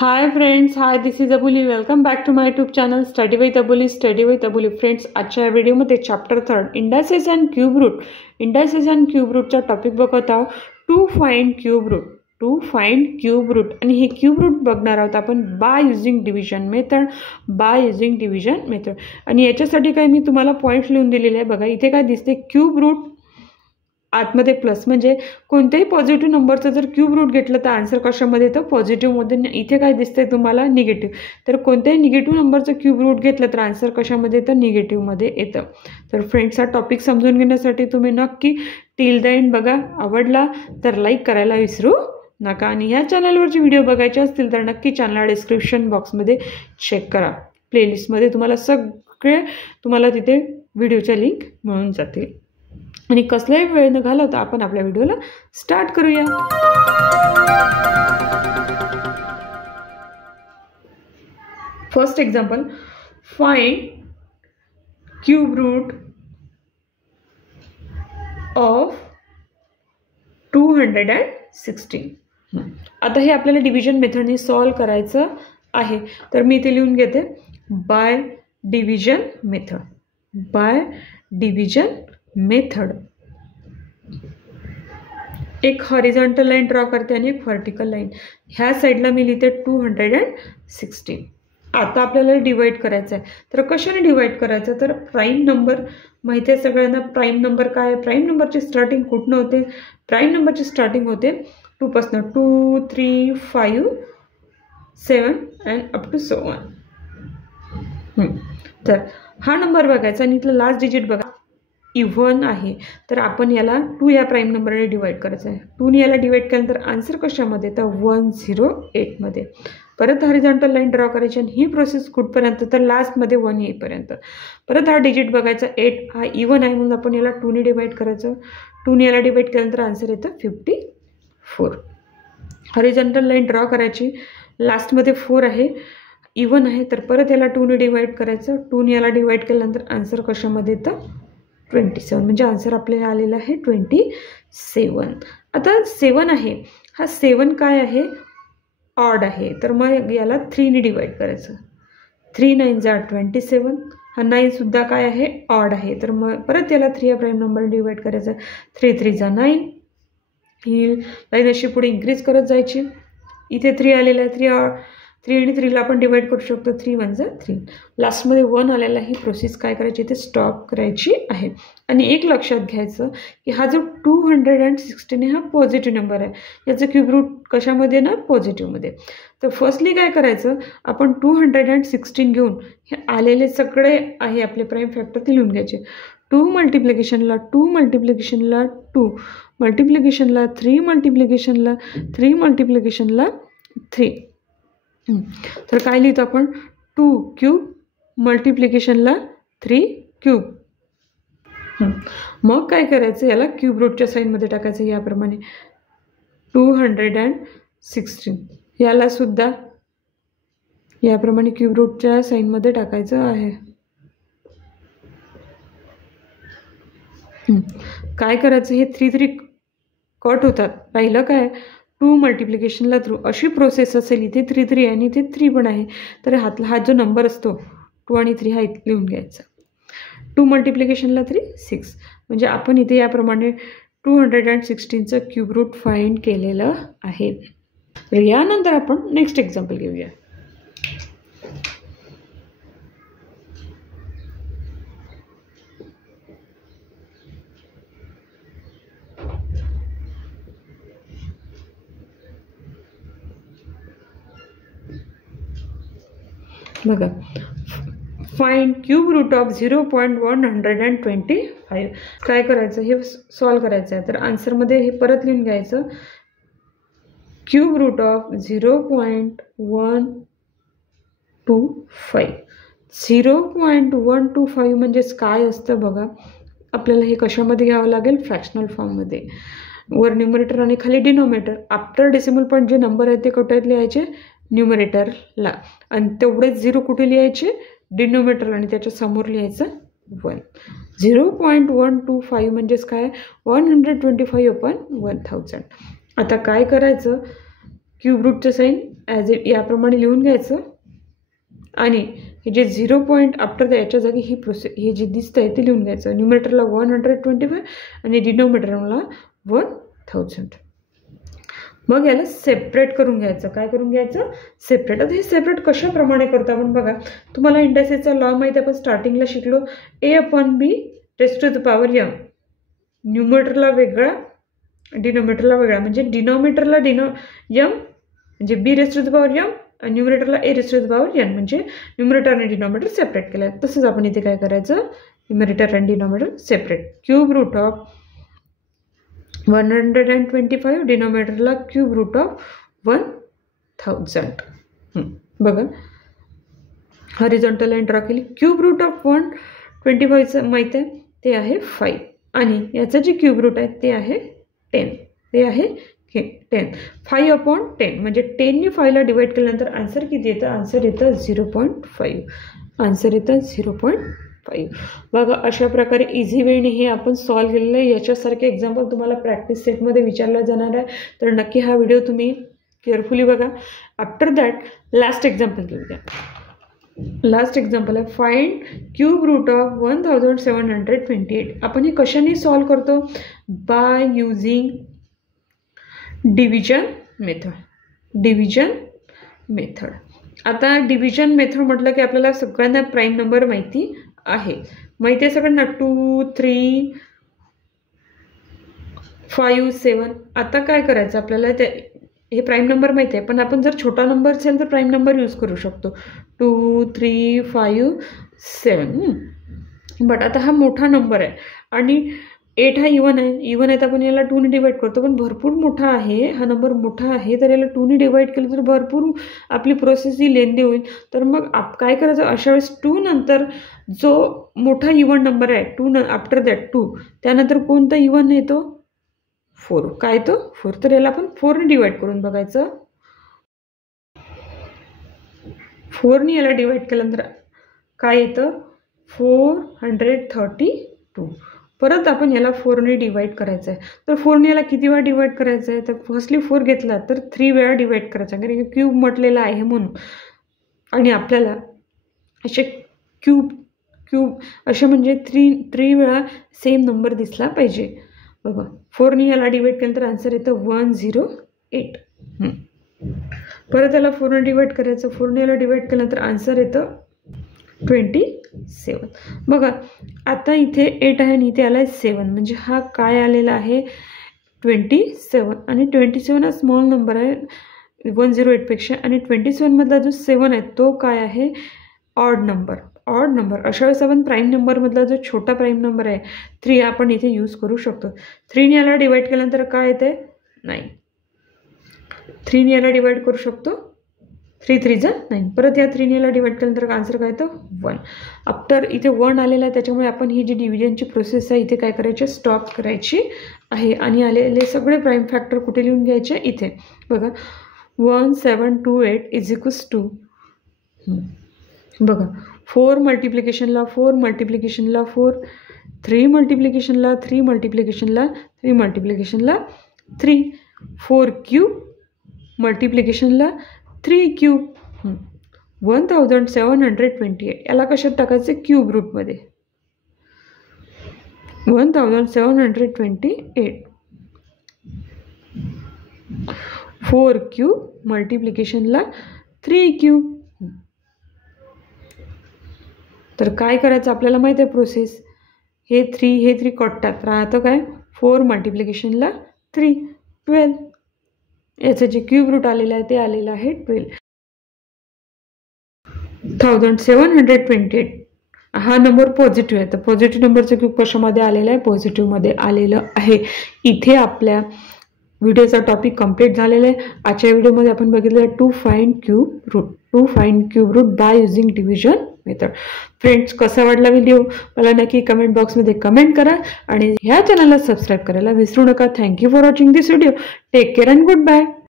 Hi friends, hi, this is Abuli. Welcome back to my YouTube channel Study with Abuli. Study with Abuli. Friends, आजच्या व्हिडिओमध्ये chapter 3 indices and cube root. Indices and cube रूटचा topic बघत आहोत. To find cube root. To find cube root आणि हे cube root बघणार आहोत आपण by using division method. By using division method. आणि याच्यासाठी काय मी तुम्हाला पॉईंट्स लिहून दिलेले आहे. बघा इथे काय दिसते, क्यूब रूट आतमध्ये प्लस, म्हणजे कोणत्याही पॉझिटिव्ह नंबरचं जर क्यूब रूट घेतलं तर आन्सर कशामध्ये येतं, पॉझिटिव्हमध्ये. इथे काय दिसतंय तुम्हाला, निगेटिव्ह. तर कोणत्याही निगेटिव्ह नंबरचं क्यूब रूट घेतलं तर आन्सर कशामध्ये येतं, निगेटिव्हमध्ये येतं. तर फ्रेंड्स, हा टॉपिक समजून घेण्यासाठी तुम्ही नक्की टिल द एंड बघा. आवडला तर लाईक करायला विसरू नका. आणि ह्या चॅनलवरचे व्हिडिओ बघायचे असतील तर नक्की चॅनल डिस्क्रिप्शन बॉक्समध्ये चेक करा. प्लेलिस्टमध्ये तुम्हाला तिथे व्हिडिओच्या लिंक मिळून जातील. आणि कसलाही वेळ न घालवता आपण आपल्या व्हिडिओला स्टार्ट करूया. First example, find cube root of 216. आता हे आपल्याला डिव्हिजन मेथडने सॉल्व करायचं आहे. तर मी इथे लिहून घेते by division method. By division method. एक हॉरिझॉन्टल लाईन ड्रॉ करते आणि एक व्हर्टिकल लाईन. ह्या साईडला मी लिहिते 216. आता आपल्याला डिवाइड करायचं आहे. तर कशाने डिवाइड करायचं, तर प्राईम नंबर माहिती आहे सगळ्यांना. प्राईम नंबर काय आहे, प्राईम नंबरची स्टार्टिंग कुठनं होते, प्राईम नंबरची स्टार्टिंग होते 2 पासून. 2, 3, 5, 7 and up to so on. तर हा नंबर बघायचा आणि इथलं लास्ट डिजिट बघा, इव्हन आहे. तर आपण याला 2 या प्राईम नंबरने डिवाइड करायचं आहे. 2ने याला डिवाइड केल्यानंतर आन्सर कशामध्ये, तर 108 मध्ये. परत हॉरिझॉन्टल लाईन ड्रॉ करायची आणि ही प्रोसेस कुठपर्यंत, तर लास्टमध्ये 1 येईपर्यंत. परत हा डिजिट बघायचा 8, हा इव्हन आहे म्हणून आपण याला 2ने डिवाइड करायचं. 2ने याला डिवाइड केल्यानंतर आन्सर येतं 54. हॉरिझॉन्टल लाईन ड्रॉ करायची, लास्टमध्ये 4 आहे, इव्हन आहे. तर परत याला 2ने डिवाइड करायचं. 2ने याला डिवाइड केल्यानंतर आन्सर कशामध्ये येतं, 27. म्हणजे आन्सर आपल्याला आलेला आहे 27. आता 7 आहे, हा 7 काय आहे, ऑड आहे. तर मग याला 3ने डिवाइड करायचं. 3 9 जा 27. हा 9 सुद्धा काय आहे, ऑड आहे. तर मग परत याला 3 या प्राईम नंबर डिवाइड करायचं. 3 3 जा 9. ही लाईन अशी पुढे इन्क्रीज करत जायची. इथे 3 आलेला आहे. 3 आणि 3ला आपण डिवाइड करू शकतो. 3 1 जा 3. लास्टमध्ये 1 आलेला आहे. ही प्रोसेस काय करायची, ते स्टॉप करायची आहे. आणि एक लक्षात घ्यायचं की हा जो 216 हा पॉझिटिव्ह नंबर आहे. याचं क्यूब रूट कशामध्ये ना, पॉझिटिव्हमध्ये. तर फर्स्टली काय करायचं, आपण 216 घेऊन हे आलेले सगळे आहे आपले प्राईम फॅक्टर ते लिहून घ्यायचे. 2 मल्टिप्लिकेशनला 2 मल्टिप्लिकेशनला 2 मल्टिप्लिकेशनला 3 मल्टिप्लिकेशनला 3 मल्टिप्लिकेशनला 3. तर काय लिहितो आपण, 2 क्यूब मल्टिप्लिकेशनला 3 क्यूब. मग काय करायचं, याला क्यूब रूटच्या साईनमध्ये टाकायचं. याप्रमाणे 216 याला सुद्धा याप्रमाणे क्यूब रूटच्या साईनमध्ये टाकायचं आहे. काय करायचं, हे 3 3 कट होतात. राहिलं काय, 2 मल्टिप्लिकेशनला 3. अशी प्रोसेस असेल. इथे 3 3 आहे आणि इथे 3 पण आहे. तर हा जो नंबर असतो 2 आणि 3 हा इथे लिहून घ्यायचा. 2 मल्टिप्लिकेशनला 3 6. म्हणजे आपण इथे याप्रमाणे 216चं क्यूब रूट फाइंड केलेलं आहे. तर यानंतर आपण नेक्स्ट एक्झाम्पल घेऊया. बघा, फाइंड क्यूब रूट ऑफ 0.125. काय करायचं, हे सॉल्व करायचं आहे. तर आन्सरमध्ये हे परत लिहून घ्यायचं, क्यूब रूट ऑफ 0.125. 0.125 म्हणजेच काय असतं बघा, आपल्याला हे कशामध्ये घ्यावं लागेल, फ्रॅक्शनल फॉर्ममध्ये. वर न्यूमरेटर आणि खाली डिनोमिनेटर. आफ्टर डेसिमल पॉईंट जे नंबर आहेत ते कुठे लिहायचे, न्यूमरेटरला. आणि तेवढेच 0 कुठे लिहायचे, डिनोमिनेटरला. आणि त्याच्या समोर लिहायचं 1. 0.125 म्हणजेच काय, 125/1000. आता काय करायचं, क्यूब रूटचं साईन ॲज इट याप्रमाणे लिहून घ्यायचं आणि हे जे 0 पॉईंट आफ्टर द याच्या जागी ही प्रोसेस हे जे दिसतं आहे ते लिहून घ्यायचं. न्यूमरेटरला 125 आणि डिनोमिनेटरला 1000. मग याला सेपरेट करून घ्यायचं. काय करून घ्यायचं? सेपरेट. आता हे सेपरेट कशाप्रमाणे करतो आपण बघा. तुम्हाला इंडायसेसचा लॉ माहिती आहे, आपण स्टार्टिंगला शिकलो. a/b raised to the power m. न्यूमरेटरला वेगळा डिनोमिनेटरला वेगळा, म्हणजे डिनोमिनेटरला m म्हणजे b raised to the power m आणि न्यूमरेटरला a raised to the power n, म्हणजे न्यूमरेटर आणि डिनोमिनेटर सेपरेट केलं. तसंच आपण इथे काय करायचं? न्यूमरेटर आणि denominator separate. Cube root of 125 डिनोमिनेटरला क्यूब रूट ऑफ 1000. बघा हॉरिझॉन्टल लाईन ड्रॉ केली. क्यूब रूट ऑफ 125 माहीत आहे ते आहे 5 आणि याचं जे क्यूब रूट आहे ते आहे 10. ते आहे 10. 5/10 म्हणजे 10ने 5ला डिवाइड केल्यानंतर आन्सर किती येतं? आन्सर येतं 0.5. आन्सर येतं 0.5. बघा अशा प्रकारे इझी वेने हे आपण सॉल्व्ह केलेलं आहे. याच्यासारखे एक्झाम्पल तुम्हाला प्रॅक्टिस सेटमध्ये विचारलं जाणार आहे, तर नक्की हा व्हिडिओ तुम्ही केअरफुली बघा. आफ्टर दॅट लास्ट एक्झाम्पल घेऊया. लास्ट एक्झाम्पल आहे फाइंड क्यूब रूट ऑफ 1728. आपण हे कशाने सॉल्व्ह करतो? Bye using division method. Division method. आता डिव्हिजन मेथड म्हटलं की आपल्याला सगळ्यांना प्राईम नंबर माहिती आहे. माहिती आहे सगळ्यांना 2, 3, 5, 7. आता काय करायचं आपल्याला? ते हे प्राईम नंबर माहिती आहे, पण आपण जर छोटा नंबर असेल तर प्राईम नंबर यूज करू शकतो. 2, 3, 5, 7. बट आता हा मोठा नंबर आहे आणि 8 हा इवन आहे. इवन आहे तर आपण याला 2ने डिवाइड करतो, पण भरपूर मोठा आहे हा नंबर, मोठा आहे तर याला 2ने डिवाइड केलं तर भरपूर आपली प्रोसेस ही लेंदी होईल. तर मग काय करायचं? अशा वेळेस 2 नंतर जो मोठा इवन नंबर आहे 2 आफ्टर दॅट 2 त्यानंतर कोणता इवन येतो? 4. काय तो? 4. तर याला आपण 4ने डिवाइड करून बघायचं. 4ने याला डिवाइड केल्यानंतर काय येतं? 432. परत आपण याला 4ने डिवाइड करायचं आहे. तर 4ने याला किती वेळा डिवाइड करायचं आहे? तर फर्स्टली 4 घेतला तर 3 वेळा डिवाइड करायचा, कारण क्यूब म्हटलेला आहे म्हणून. आणि आपल्याला असे क्यूब असे म्हणजे 3 वेळा सेम नंबर दिसला पाहिजे. बघा 4ने याला डिवाइड केल्यानंतर आन्सर येतं 108. परत याला 4ने डिवाइड करायचं. 4ने याला डिवाइड केल्यानंतर आन्सर येतं 27. बघा आता इथे 8 आहे आणि इथे आला आहे 7, म्हणजे हा काय आलेला आहे? 27. आणि 27 हा स्मॉल नंबर आहे 108पेक्षा, आणि 27मधला जो 7 आहे तो काय आहे? Odd number. Odd number. अशा वेळेस आपण प्राईम नंबरमधला जो छोटा प्राईम नंबर आहे 3 आपण इथे यूज करू शकतो. 3ने याला डिवाइड केल्यानंतर काय येते? 9. 3ने याला डिवाइड करू शकतो. 3 3 9. परत या 3ने याला डिवाइड केल्यानंतर आन्सर काय येतं? 1. आफ्टर इथे 1 आलेला आहे, त्याच्यामुळे आपण ही जी डिव्हिजनची प्रोसेस आहे इथे काय करायची? स्टॉप करायची आहे. आणि आलेले सगळे प्राईम फॅक्टर कुठे लिहून घ्यायचे? इथे. बघा 1728 इज इक्वल्स टू बघा 4 मल्टिप्लिकेशनला 4 मल्टिप्लिकेशनला 4, 3 मल्टिप्लिकेशनला 3 मल्टिप्लिकेशनला 3 मल्टिप्लिकेशनला 3, 4 क्यूब मल्टिप्लिकेशनला 3 क्यूब. 1728 याला कशात टाकायचे? क्यूब रूटमध्ये. 1728 4 क्यूब मल्टिप्लिकेशनला 3 क्यूब. तर काय करायचं आपल्याला माहिती आहे प्रोसेस. हे 3 कटतात, राहतं काय? 4 मल्टिप्लिकेशनला 3 12. याचं जे क्यूब रूट आलेलं आहे ते आलेलं आहे 12. 1728 हा नंबर पॉझिटिव्ह आहे, तर पॉझिटिव्ह नंबरचं क्यूब कशामध्ये आलेलं आहे? पॉझिटिव्हमध्ये आलेलं आहे. इथे आपल्या व्हिडिओचा टॉपिक कंप्लीट झालेला आहे. आजच्या व्हिडिओमध्ये आपण बघितलं to find cube root by using division method. Friends, कसा वाटला व्हिडिओ मला नक्की कमेंट बॉक्समध्ये कमेंट करा आणि ह्या चॅनलला सबस्क्राईब करायला विसरू नका. Thank you for watching this video. Take care and good bye.